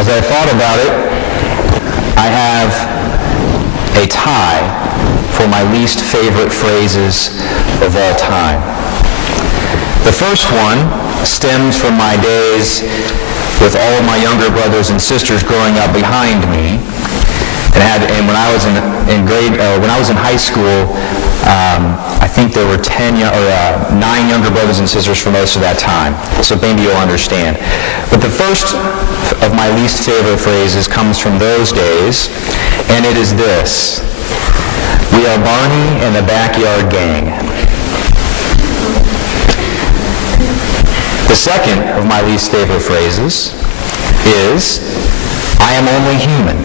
As I thought about it, I have a tie for my least favorite phrases of all time. The first one stems from my days with all of my younger brothers and sisters growing up behind me. And when I was when I was in high school, I think there were 9 younger brothers and sisters for most of that time. So maybe you'll understand. But the first of my least favorite phrases comes from those days, and it is this: "We are Barney and the Backyard Gang." The second of my least favorite phrases is, "I am only human."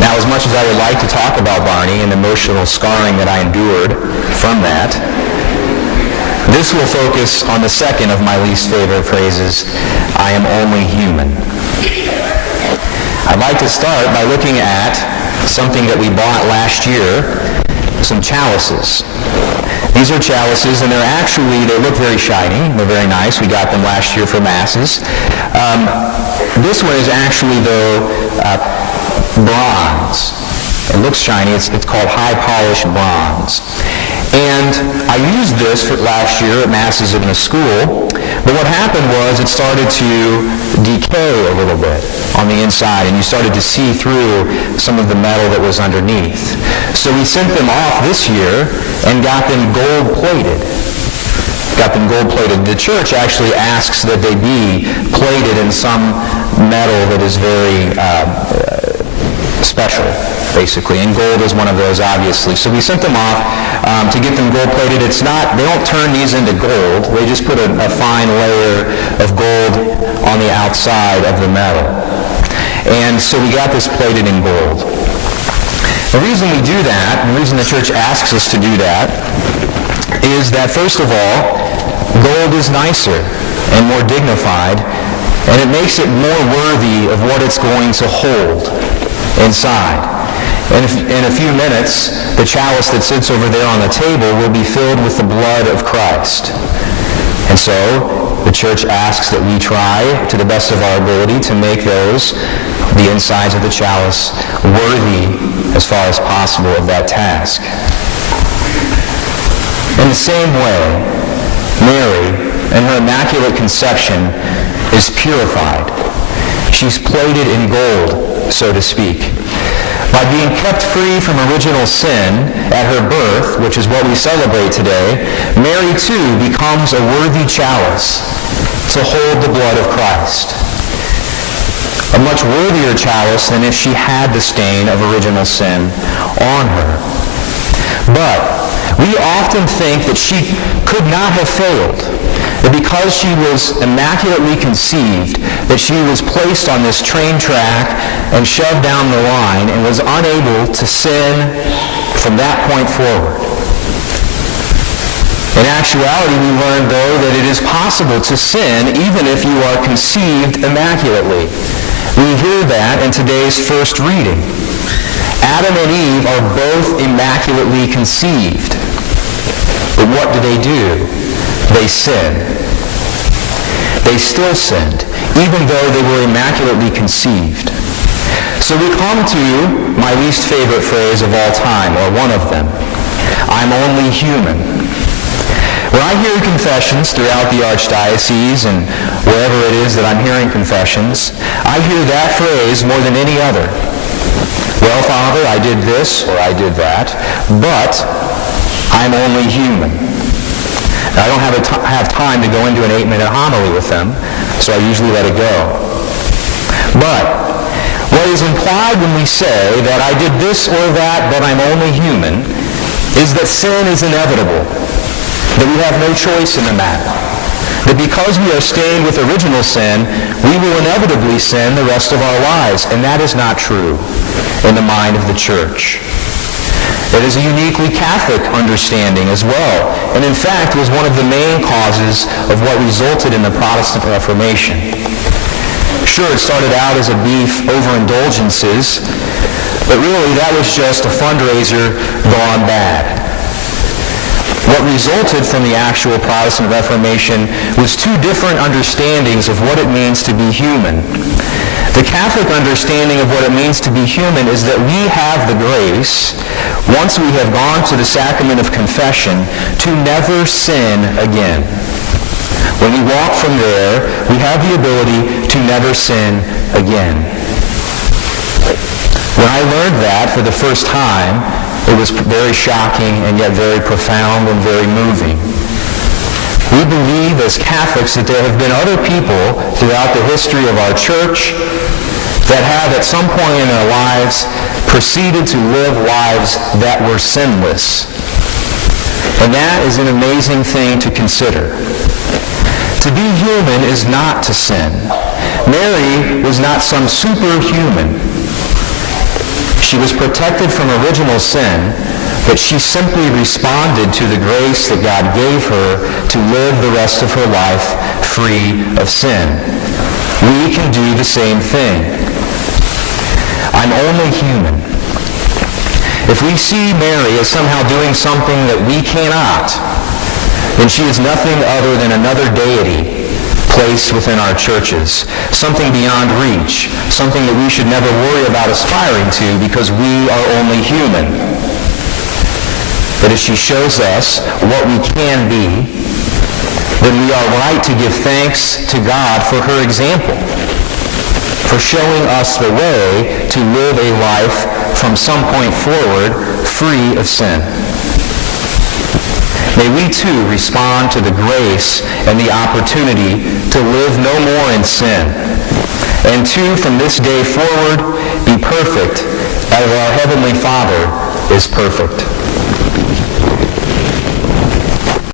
Now, as much as I would like to talk about Barney and the emotional scarring that I endured from that, this will focus on the second of my least favorite phrases, "I am only human." I'd like to start by looking at something that we bought last year, some chalices. These are chalices, and they look very shiny. They're very nice. We got them last year for Masses. This one is actually, though, bronze. It looks shiny. It's called high-polished bronze. And I used this for last year at Masses in the school, but what happened was it started to decay a little bit on the inside, and you started to see through some of the metal that was underneath. So we sent them off this year and got them gold-plated. The church actually asks that they be plated in some metal that is very special, basically, and gold is one of those, obviously. So we sent them off to get them gold-plated. They don't turn these into gold. They just put a fine layer of gold on the outside of the metal. And so we got this plated in gold. The reason we do that, and the reason the church asks us to do that, is that, first of all, gold is nicer and more dignified, and it makes it more worthy of what it's going to hold inside. In a few minutes, the chalice that sits over there on the table will be filled with the blood of Christ. And so, the church asks that we try, to the best of our ability, to make the insides of the chalice, worthy as far as possible of that task. In the same way, Mary, in her Immaculate Conception, is purified. She's plated in gold, so to speak. By being kept free from original sin at her birth, which is what we celebrate today, Mary too becomes a worthy chalice to hold the blood of Christ. A much worthier chalice than if she had the stain of original sin on her. But we often think that she could not have failed, that because she was immaculately conceived, that she was placed on this train track and shoved down the line and was unable to sin from that point forward. In actuality, we learned, though, that it is possible to sin even if you are conceived immaculately. We hear that in today's first reading. Adam and Eve are both immaculately conceived. But what do? They sin. They still sinned, even though they were immaculately conceived. So we come to my least favorite phrase of all time, or one of them. I'm only human. When I hear confessions throughout the Archdiocese and wherever it is that I'm hearing confessions, I hear that phrase more than any other. Well, Father, I did this or I did that, but I'm only human. Now, I don't have time to go into an 8-minute homily with them, so I usually let it go. But what is implied when we say that I did this or that, but I'm only human, is that sin is inevitable, that we have no choice in the matter, that because we are stained with original sin, we will inevitably sin the rest of our lives, and that is not true in the mind of the Church. It is a uniquely Catholic understanding as well, and in fact was one of the main causes of what resulted in the Protestant Reformation. Sure, it started out as a beef over indulgences, but really that was just a fundraiser gone bad. What what resulted from the actual Protestant Reformation was two different understandings of what it means to be human. The Catholic understanding of what it means to be human is that we have the grace, once we have gone to the sacrament of confession, to never sin again. When we walk from there, we have the ability to never sin again. When I learned that for the first time, it was very shocking and yet very profound and very moving. We believe as Catholics that there have been other people throughout the history of our church that have at some point in their lives proceeded to live lives that were sinless. And that is an amazing thing to consider. To be human is not to sin. Mary was not some superhuman. She was protected from original sin, but she simply responded to the grace that God gave her to live the rest of her life free of sin. We can do the same thing. I'm only human. If we see Mary as somehow doing something that we cannot, then she is nothing other than another deity placed within our churches, something beyond reach, something that we should never worry about aspiring to because we are only human. But if she shows us what we can be, then we are right to give thanks to God for her example, for showing us the way to live a life from some point forward free of sin. May we too respond to the grace and the opportunity to live no more in sin, and to, from this day forward, be perfect as our Heavenly Father is perfect.